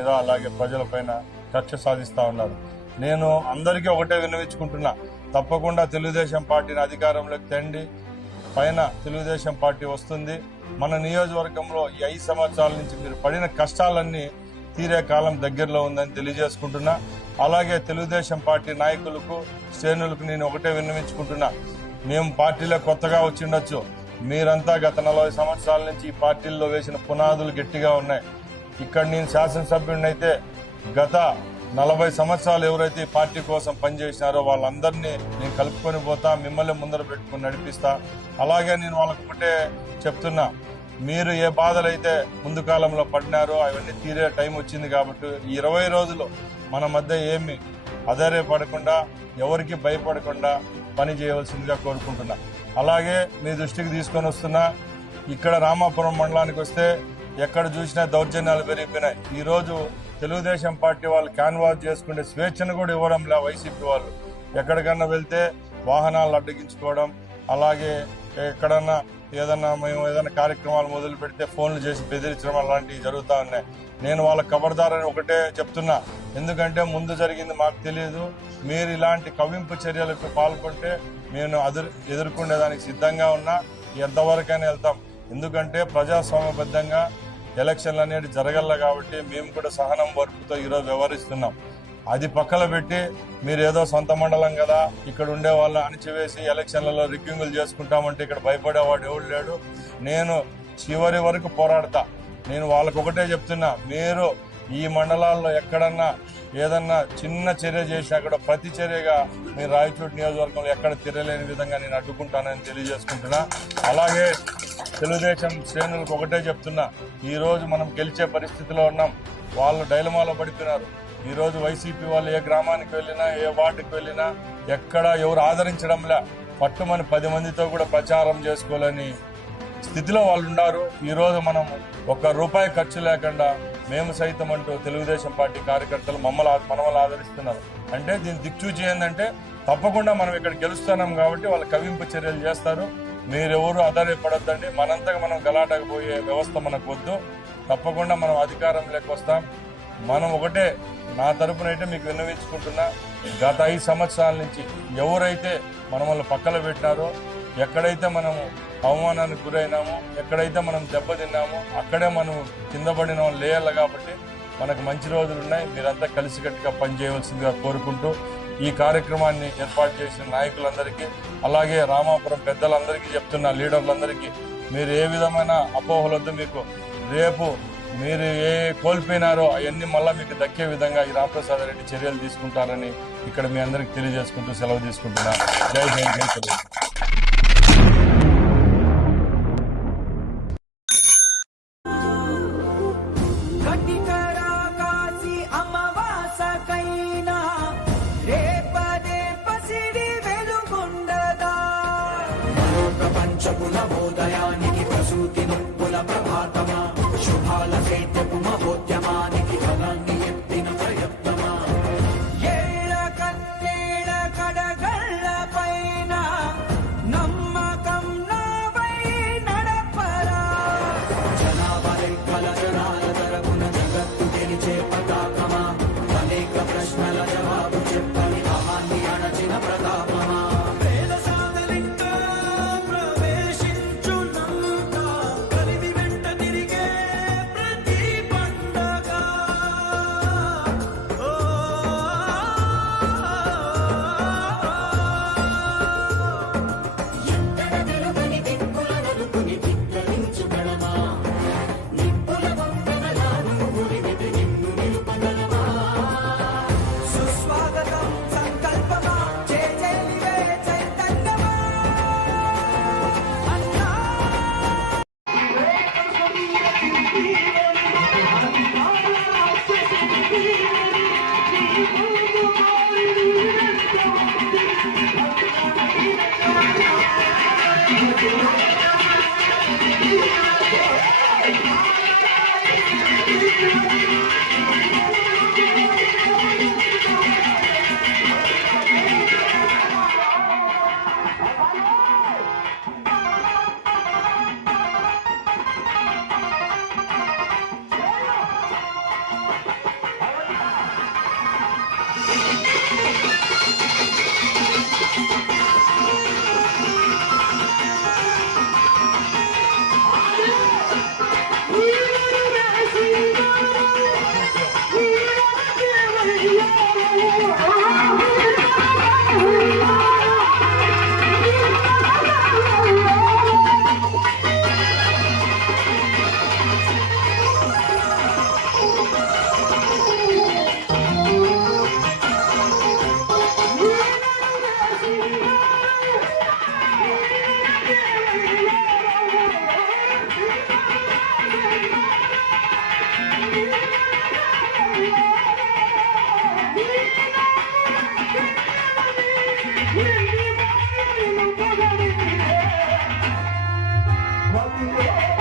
మీద అలాగే ప్రజలపైన కక్ష సాధిస్తా ఉన్నారు. నేను అందరికీ ఒకటే విన్నవించుకుంటున్నా. తప్పకుండా తెలుగుదేశం పార్టీని అధికారంలోకి తెండి పైన తెలుగుదేశం పార్టీ వస్తుంది. మన నియోజకవర్గంలో ఈ ఐదు సంవత్సరాల నుంచి మీరు పడిన కష్టాలన్నీ తీరే కాలం దగ్గరలో ఉందని తెలియజేసుకుంటున్నా. అలాగే తెలుగుదేశం పార్టీ నాయకులకు శ్రేణులకు నేను ఒకటే విన్నవించుకుంటున్నా. మేము పార్టీలో కొత్తగా వచ్చిండొచ్చు. మీరంతా గత నలభై సంవత్సరాల నుంచి ఈ పార్టీల్లో వేసిన పునాదులు గట్టిగా ఉన్నాయి. ఇక్కడ నేను శాసనసభ్యుడినైతే గత నలభై సంవత్సరాలు ఎవరైతే పార్టీ కోసం పనిచేసినారో వాళ్ళందరినీ నేను కలుపుకొని పోతా మిమ్మల్ని ముందర పెట్టుకుని నడిపిస్తా. అలాగే నేను వాళ్ళకుంటే చెప్తున్నా మీరు ఏ బాధలైతే ముందు కాలంలో పడినారో అవన్నీ తీరే టైం వచ్చింది కాబట్టి ఈ ఇరవై రోజులు మన మధ్య ఏమి అధైర్య పడకుండా ఎవరికి భయపడకుండా పని చేయవలసిందిగా కోరుకుంటున్నా. అలాగే మీ దృష్టికి తీసుకొని వస్తున్నా ఇక్కడ రామాపురం మండలానికి వస్తే ఎక్కడ చూసినా దౌర్జన్యాలు పెరిగిపోయినాయి. ఈ రోజు తెలుగుదేశం పార్టీ వాళ్ళు క్యాన్వాస్ చేసుకునే స్వేచ్ఛను కూడా ఇవ్వడం లే వైసీపీ వాళ్ళు. ఎక్కడికన్నా వెళ్తే వాహనాలు అడ్డగించుకోవడం అలాగే ఎక్కడన్నా ఏదన్నా మేము ఏదైనా కార్యక్రమాలు మొదలు పెడితే ఫోన్లు చేసి బెదిరించడం అలాంటివి జరుగుతూ ఉన్నాయి. నేను వాళ్ళ ఖబర్దారని ఒకటే చెప్తున్నా. ఎందుకంటే ముందు జరిగింది మాకు తెలియదు మీరు ఇలాంటి కవింపు చర్యలకు పాల్పడితే నేను అదురు ఎదుర్కొనేదానికి సిద్ధంగా ఉన్నా. ఎంతవరకైనా వెళ్తాం. ఎందుకంటే ప్రజాస్వామ్యబద్ధంగా ఎలక్షన్లు అనేది జరగల కాబట్టి మేము కూడా సహనం వర్పుతో ఈరోజు వ్యవహరిస్తున్నాం. అది పక్కన పెట్టి మీరు ఏదో సొంత మండలం కదా ఇక్కడ ఉండే వాళ్ళు అణిచివేసి ఎలక్షన్లలో రిగ్గింగులు చేసుకుంటామంటే ఇక్కడ భయపడేవాడు ఎవడు లేడు. నేను చివరి వరకు పోరాడతా. నేను వాళ్ళకు ఒకటే చెప్తున్నా మీరు ఈ మండలాల్లో ఎక్కడన్నా ఏదన్నా చిన్న చర్య చేసినా కూడా ప్రతి చర్యగా మీరు రాయచోటి నియోజకవర్గంలో ఎక్కడ తిరగలేని విధంగా నేను అడ్డుకుంటానని తెలియజేసుకుంటున్నా. అలాగే తెలుగుదేశం శ్రేణులకు ఒకటే చెప్తున్నా ఈరోజు మనం గెలిచే పరిస్థితిలో ఉన్నాం. వాళ్ళు డైలమాలో పడుతున్నారు ఈరోజు వైసీపీ వాళ్ళు ఏ గ్రామానికి వెళ్ళినా ఏ వార్డుకి వెళ్ళినా ఎక్కడ ఎవరు ఆదరించడంలే పట్టుమని పది మందితో కూడా ప్రచారం చేసుకోలేని స్థితిలో వాళ్ళు ఉన్నారు. ఈరోజు మనం ఒక్క రూపాయి ఖర్చు లేకుండా మేము సైతం అంటూ తెలుగుదేశం పార్టీ కార్యకర్తలు మమ్మల్ని మనమల్ని ఆదరిస్తున్నారు. అంటే దీని దిక్చూచి ఏంటంటే తప్పకుండా మనం ఇక్కడ గెలుస్తున్నాం కాబట్టి వాళ్ళు కవింపు చర్యలు చేస్తారు. మీరెవరు ఆధారపడద్దండి. మనంతగా మనం గలాటకు పోయే వ్యవస్థ మనకు వద్దు తప్పకుండా మనం అధికారంలోకి వస్తాం. మనం ఒకటే నా తరపున అయితే మీకు విన్నవించుకుంటున్నా గత ఐదు సంవత్సరాల నుంచి ఎవరైతే మనల్ని పక్కన పెట్టినారో ఎక్కడైతే మనము అవమానానికి గురైనామో ఎక్కడైతే మనం దెబ్బతిన్నామో అక్కడే మనం కింద పడిన లేయాలి కాబట్టి మనకు మంచి రోజులు ఉన్నాయి. మీరంతా కలిసికట్టుగా పనిచేయవలసిందిగా కోరుకుంటూ ఈ కార్యక్రమాన్ని ఏర్పాటు చేసిన నాయకులందరికీ అలాగే రామాపురం పెద్దలందరికీ చెప్తున్న లీడర్లందరికీ మీరు ఏ విధమైన అపోహలొద్దు మీకు. రేపు మీరు ఏ కోల్పోయినారో అవన్నీ మళ్ళీ మీకు దక్కే విధంగా ఈ రామప్రసాద్ రెడ్డి చర్యలు తీసుకుంటారని ఇక్కడ మీ అందరికి తెలియజేసుకుంటూ సెలవు తీసుకుంటున్నా. జై హింద్ జై చగుల బోధయానికి ప్రసూతి నొప్పుల ప్రభాతమా శుభాల చైత్యపు మహోద్యమానికి ఫలాన్ని Vamos